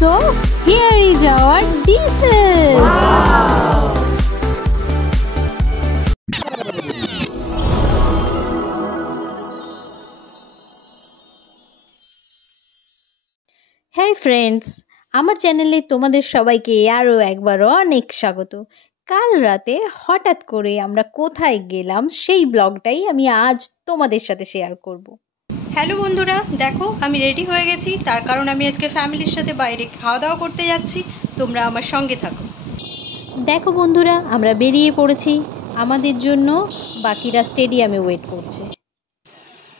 So here is our dishes. Wow. Hey friends, আমার চ্যানেলে তোমাদের সবাইকে আরও একবার অনেক স্বাগত। কাল রাতে হঠাৎ করে আমরা কোথায় গেলাম সেই ব্লগটাই আমি আজ তোমাদের সাথে শেয়ার করব। হ্যালো বন্ধুরা, দেখো আমি রেডি হয়ে গেছি, তার কারণ আমি আজকে ফ্যামিলির সাথে বাইরে খাওয়া দাওয়া করতে যাচ্ছি। তোমরা আমার সঙ্গে থাকো। দেখো বন্ধুরা, আমরা বেরিয়ে পড়েছি, আমাদের জন্য বাকিরা স্টেডিয়ামে ওয়েট করছে।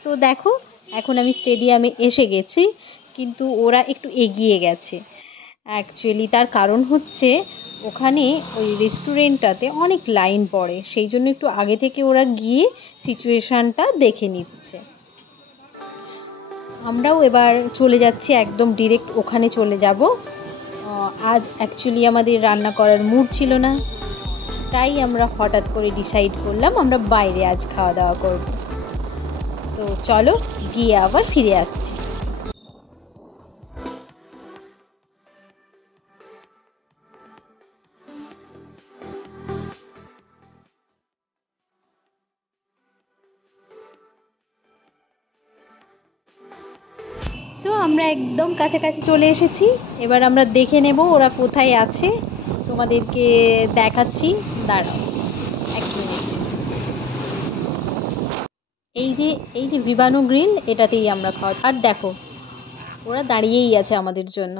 তো দেখো এখন আমি স্টেডিয়ামে এসে গেছি, কিন্তু ওরা একটু এগিয়ে গেছে। অ্যাকচুয়ালি তার কারণ হচ্ছে ওখানে ওই রেস্টুরেন্টটাতে অনেক লাইন পড়ে, সেই জন্য একটু আগে থেকে ওরা গিয়ে সিচুয়েশানটা দেখে নিচ্ছে। আমরাও এবার চলে যাচ্ছি, একদম ডিরেক্ট ওখানে চলে যাব। আজ অ্যাকচুয়ালি আমাদের রান্না করার মুড ছিল না, তাই আমরা হঠাৎ করে ডিসাইড করলাম আমরা বাইরে আজ খাওয়া দাওয়া করব। তো চলো গিয়ে আবার ফিরে আসছি। তো আমরা একদম কাছাকাছি চলে এসেছি, এবার আমরা দেখে নেব ওরা কোথায় আছে। তোমাদেরকে দেখাচ্ছি, দাঁড়াও এক মিনিট। এই যে ভিবানু গ্রিল, এটাতেই আমরা খাওয়া। আর দেখো ওরা দাঁড়িয়েই আছে আমাদের জন্য।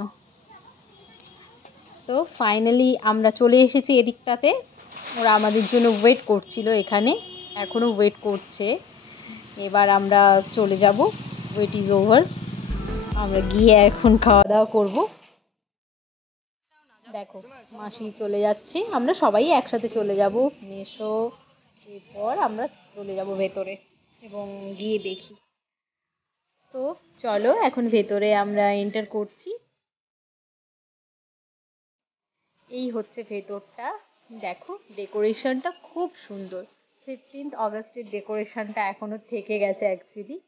তো ফাইনালি আমরা চলে এসেছি এদিকটাতে। ওরা আমাদের জন্য ওয়েট করছিল, এখানে এখনও ওয়েট করছে। এবার আমরা চলে যাব, ওয়েট ইজ ওভার। আমরা গিয়ে এখন খাওয়া দাওয়া করব। দেখো মাসি চলে যাচ্ছে, আমরা সবাই একসাথে চলে যাব। মেশো, এরপর আমরা চলে যাব ভেতরে এবং গিয়ে দেখি। তো চলো এখন ভেতরে আমরা এন্টার করছি। এই হচ্ছে ভেতরটা, দেখো ডেকোরেশনটা খুব সুন্দর। 15th অগস্টের ডেকোরেশনটা এখনো থেকে গেছে অ্যাকচুয়ালি।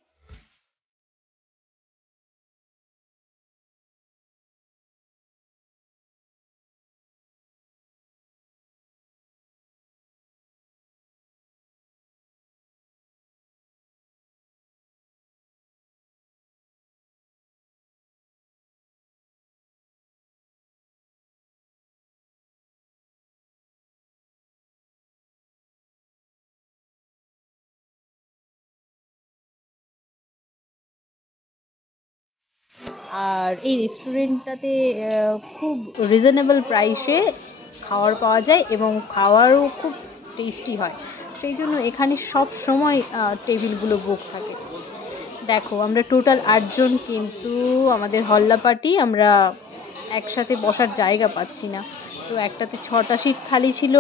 আর এই রেস্টুরেন্টটাতে খুব রিজনেবল প্রাইসে খাবার পাওয়া যায় এবং খাওয়ারও খুব টেস্টি হয়, সেই জন্য এখানে সব সময় টেবিলগুলো বুক থাকে। দেখো আমরা টোটাল 8 জন, কিন্তু আমাদের হল্লা পার্টি, আমরা একসাথে বসার জায়গা পাচ্ছি না। তো একটাতে 6টা সিট খালি ছিল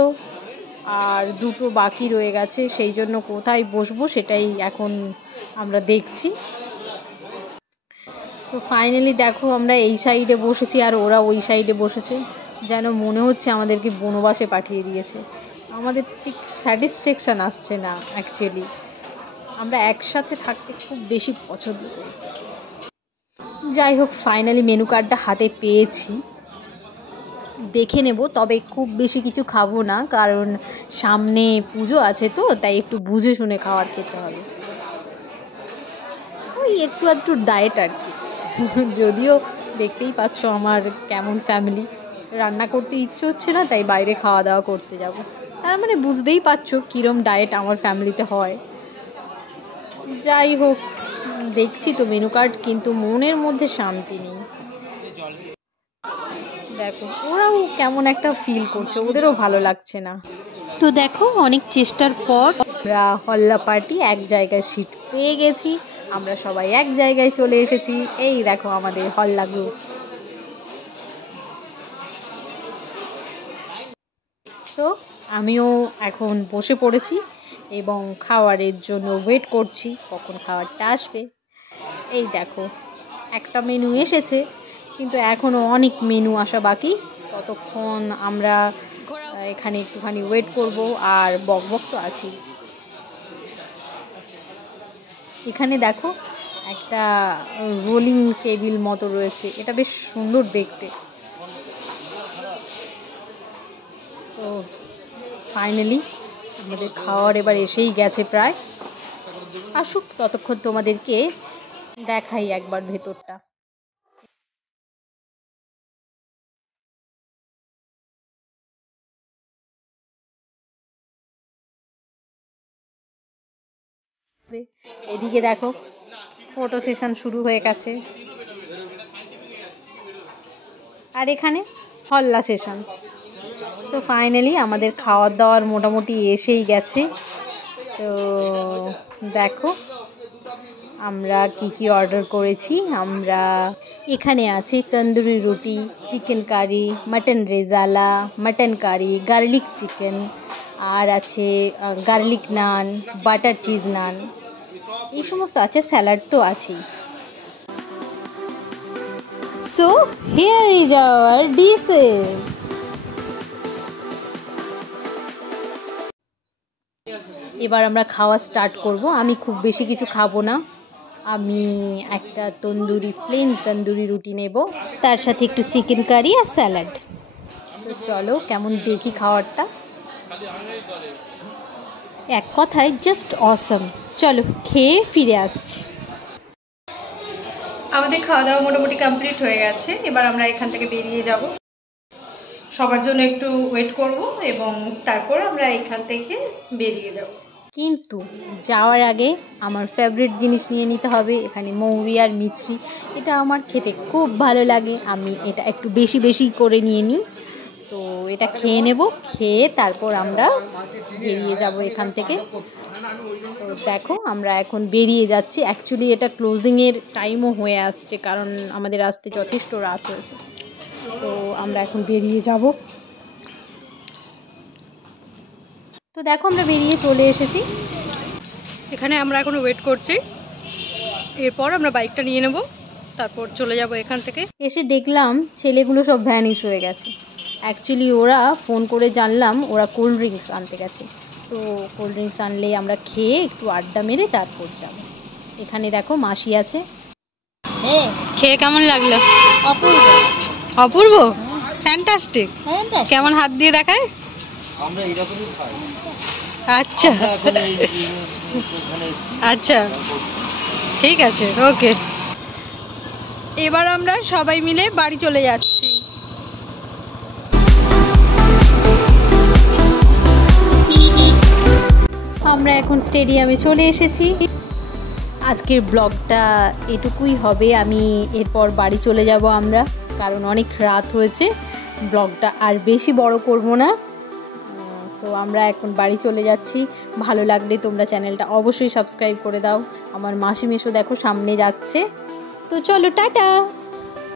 আর 2টো বাকি রয়ে গেছে, সেই জন্য কোথায় বসবো সেটাই এখন আমরা দেখছি। তো ফাইনালি দেখো আমরা এই সাইডে বসেছি আর ওরা ওই সাইডে বসেছে, যেন মনে হচ্ছে আমাদেরকে বনবাসে পাঠিয়ে দিয়েছে। আমাদের ঠিক স্যাটিসফ্যাকশান আসছে না অ্যাকচুয়ালি। আমরা একসাথে থাকতে খুব বেশি পছন্দ করি। যাই হোক, ফাইনালি মেনু কার্ডটা হাতে পেয়েছি, দেখে নেব। তবে খুব বেশি কিছু খাবো না, কারণ সামনে পুজো আছে, তো তাই একটু বুঝে শুনে খাবার খেতে হবে। ওই একটু আধটু ডায়েট আর কি। যদিও দেখতেই পাচ্ছ আমার কেমন ফ্যামিলি, রান্না করতে ইচ্ছে হচ্ছে না, তাই বাইরে খাওয়া দাওয়া করতে যাব। তার মানে বুঝতেই পারছো কীরম ডায়েট আমার ফ্যামিলিতে হয়। যাই হোক, দেখছি তো মেনু কার্ড, কিন্তু মনের মধ্যে শান্তি নেই। দেখো ওরাও কেমন একটা ফিল করছে, ওদেরও ভালো লাগছে না। তো দেখো অনেক চেষ্টার পর আমরা হল্লা পার্টি এক জায়গায় সিট পেয়ে গেছি, আমরা সবাই এক জায়গায় চলে এসেছি। এই দেখো আমাদের হল্লা গ্রুপ। তো আমিও এখন বসে পড়েছি এবং খাবারের জন্য ওয়েট করছি কখন খাবারটা আসবে। এই দেখো একটা মেনু এসেছে, কিন্তু এখনও অনেক মেনু আসা বাকি। ততক্ষণ আমরা এখানে একটুখানি ওয়েট করব, আর বকবক তো আছি। এখানে দেখো একটা রোলিং টেবিল মতো রয়েছে, এটা বেশ সুন্দর দেখতে। তো ফাইনালি আমাদের খাওয়ার এবার এসেই গেছে প্রায়। আসুক, ততক্ষণ তোমাদেরকে দেখাই একবার ভেতরটা। এদিকে দেখো ফটো সেশন শুরু হয়ে গেছে, আর এখানে হল্লা সেশন। তো ফাইনালি আমাদের খাওয়ার দাওয়ার মোটামুটি এসেই গেছে। তো দেখো আমরা কি কি অর্ডার করেছি। আমরা এখানে আছে tandoori roti, chicken curry, mutton rezala, mutton curry, garlic chicken, আর আছে garlic naan, butter cheese naan, এই সমস্ত আছে, স্যালাড তো আছেই। So here is our dishes. এবার আমরা খাওয়া স্টার্ট করব। আমি খুব বেশি কিছু খাবো না, আমি একটা প্লেন তন্দুরি রুটি নেব, তার সাথে একটু চিকেন কারি আর স্যালাড। তো চলো কেমন দেখি খাওয়ারটা। এক কথায় জাস্ট অসম। চলো খেয়ে ফিরে আসছি। আমাদের খাওয়া দাওয়া মোটামুটি কমপ্লিট হয়ে গেছে। এবার আমরা এখান থেকে বেরিয়ে যাব, সবার জন্য একটু ওয়েট করব এবং তারপর আমরা এখান থেকে বেরিয়ে যাব। কিন্তু যাওয়ার আগে আমার ফেভারিট জিনিস নিয়ে নিতে হবে। এখানে মৌরি আর মিছরি, এটা আমার খেতে খুব ভালো লাগে, আমি এটা একটু বেশি বেশি করে নিয়ে নিই। তো এটা খেয়ে নেব, খেয়ে তারপর আমরা বেরিয়ে যাব এখান থেকে। তো দেখো আমরা এখন বেরিয়ে যাচ্ছি। অ্যাকচুয়ালি এটা ক্লোজিংয়ের টাইমও হয়ে আসছে, কারণ আমাদের আসতে যথেষ্ট রাত হয়েছে। তো আমরা এখন বেরিয়ে যাব। তো দেখো আমরা বেরিয়ে চলে এসেছি, এখানে আমরা এখন ওয়েট করছি। এরপর আমরা বাইকটা নিয়ে নেব, তারপর চলে যাব এখান থেকে। এসে দেখলাম ছেলেগুলো সব ভ্যানিশ হয়ে গেছে। অ্যাকচুয়ালি ওরা ফোন করে জানলাম ওরা কোল্ড ড্রিঙ্কস আনতে গেছে। তো কোল্ড ড্রিঙ্কস আনলে আমরা খেয়ে একটু আড্ডা মেরে তারপর যাব। এখানে দেখো মাসি আছে। হ্যাঁ, খেয়ে কেমন লাগলো? অপূর্ব। অপূর্ব, ফ্যান্টাস্টিক। কেমন হাত দিয়ে দেখায়? আমরা এরকমই খাই। আচ্ছা আচ্ছা, ঠিক আছে, ওকে। এবার আমরা সবাই মিলে বাড়ি চলে যাচ্ছি। আমরা এখন স্টেডিয়ামে চলে এসেছি। আজকের ব্লগটা এটুকুই হবে, আমি এরপর বাড়ি চলে যাব আমরা, কারণ অনেক রাত হয়েছে। ব্লগটা আর বেশি বড় করব না। তো আমরা এখন বাড়ি চলে যাচ্ছি। ভালো লাগলে তোমরা চ্যানেলটা অবশ্যই সাবস্ক্রাইব করে দাও। আমার মাসি মেশো দেখো সামনে যাচ্ছে। তো চলো, টাটা।